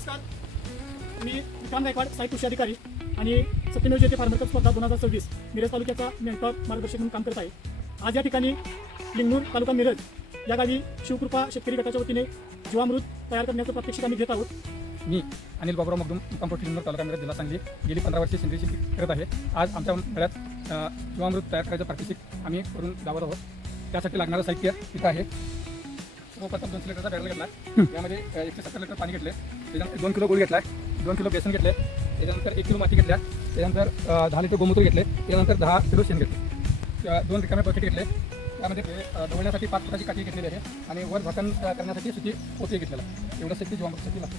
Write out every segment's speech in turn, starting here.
नमस्कार, मी विक्रांत गायकवाड, सहाय्यक कृषी अधिकारी आणि सत्यमेव जयते फार्मर कप स्पर्धा 2026 मिरज तालुक्याचा मेंटॉर मार्गदर्शक म्हणून काम करत आहे. आज या ठिकाणी लिंगणूर तालुका मिरज या गावी शिवकृपा शेतकरी गटाच्या वतीने जीवामृत तयार करण्याचं प्रात्यक्षिक आम्ही घेत आहोत. मी अनिल बाबूराव मगदूम कंपोस्ट लिंगणूर तालुका मिरज जिल्हा सांगली गेली 15 वर्षे सेंद्रिय शेती करत आहे. आज आमच्या गळ्यात जीवामृत तयार करायचं प्रात्यक्षिक आम्ही करून दावत आहोत. त्यासाठी लागणारं साहित्य इथं आहे. सर्वप्रथम 200 लिटरचा बॅरल घेतला, यामध्ये 170 लिटर पाणी घेतले, त्याच्यानंतर 2 किलो गूळ घेतला, 2 किलो बेसन घेतले, त्याच्यानंतर 1 किलो माती घेतल्या, त्याच्यानंतर 10 लिटर गोमूत्र घेतले, त्याच्यानंतर 10 किलो शेण घेतले, 2 रिकामे बकेट घेतले, त्यामध्ये ढवळण्यासाठी 5 फुटाची काठी घेतलेली आहे आणि वर झाकण करण्यासाठी सुती पोते घेतलेला. एवढं शेती जीवामृतसाठी लागतं.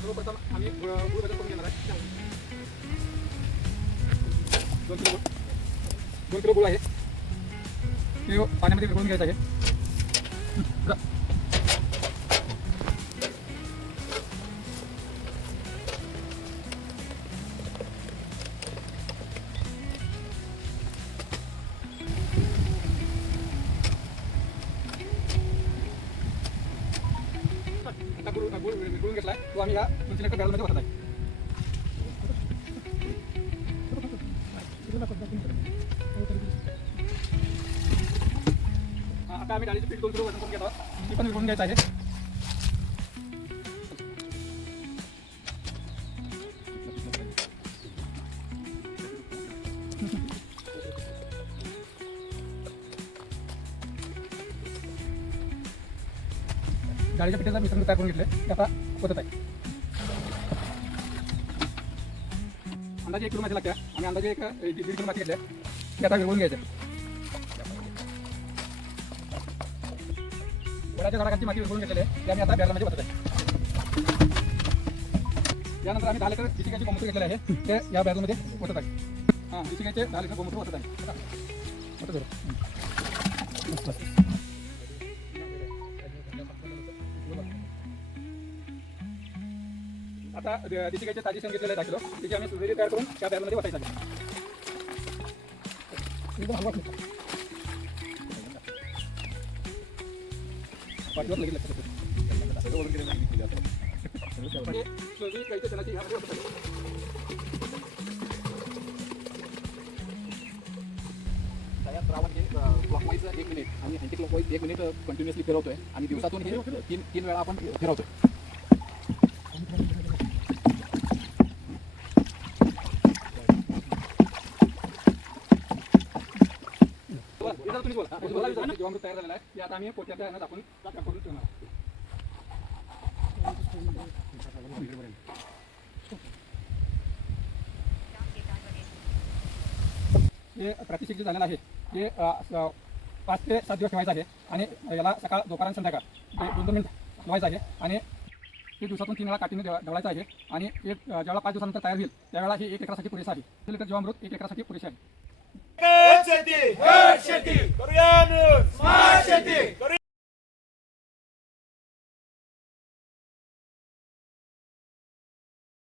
सर्वप्रथम आम्ही गूळ बदल करून घेणार आहे. 2 किलो गूळ आहे, ते पाण्यामध्ये विरघळून घ्यायचं आहे. गुळ विरघळून घेतला, तो आम्ही या 200 लिटर बॅरलमध्ये भरत आहे. आता आम्ही डाळीचं पीठ 2 किलो वजन करून घेतो, ती पण विरघळून घ्यायचं आहे. डाळीच्या पिठाचं मिश्रण तयार करून घेतले, ते आता होत आहे. अंदाजे 1 किलो माती लागते आणि अंदाजे 1.5 किलो माती घेतले, ते आता विरघळून घ्यायचं. वडाच्या झाडाखालची माती विरघळून घेतलेली आहे, ते आम्ही आता बॅरलमध्ये भरत आहे. यानंतर आम्ही 10 लिटर डिसिकाचे गोमूत्र घेतलेले आहे, ते या बॅरलमध्ये ओतत आहे. डिसिकाचे 10 लिटर गोमूत्र ओतत आहे. आता डिसिकाचे ताजी शेण घेतलेले आहे 10 किलो, त्याची आम्ही सुरळीत तयार करून त्या बॅरलमध्ये ओतायचं आहे. पाठीवर लगेच लक्ष देतो. द्रावण हे क्लॉकवाईज 1 मिनिट आणि अँटी क्लॉकवाईज 1 मिनिट कंटिन्युअसली फिरवतोय आणि दिवसातून हे 3 वेळा आपण फिरवतोय. जीवामृत तयार झालेला आहे, ते आता आम्ही पोट्याच्या ह्यानं आपण करून ठेवणार. हे प्रात्यक्षिक जे झालेलं आहे ते 5 ते 7 दिवस ठेवायचं आहे आणि याला सकाळ दुपार संध्याकाळ 2-2 मिनिट ठेवायचं आहे आणि ते दिवसातून 3 वेळा काठीने ढवळायचं आहे आणि ज्यावेळेला 5 दिवसानंतर तयार होईल त्यावेळेला हे 1 एकरासाठी पुरेसं आहे. 1 लिटर जीवामृत 1 एकरासाठी पुरेसे आहे. शेती करूया, स्मार्ट शेती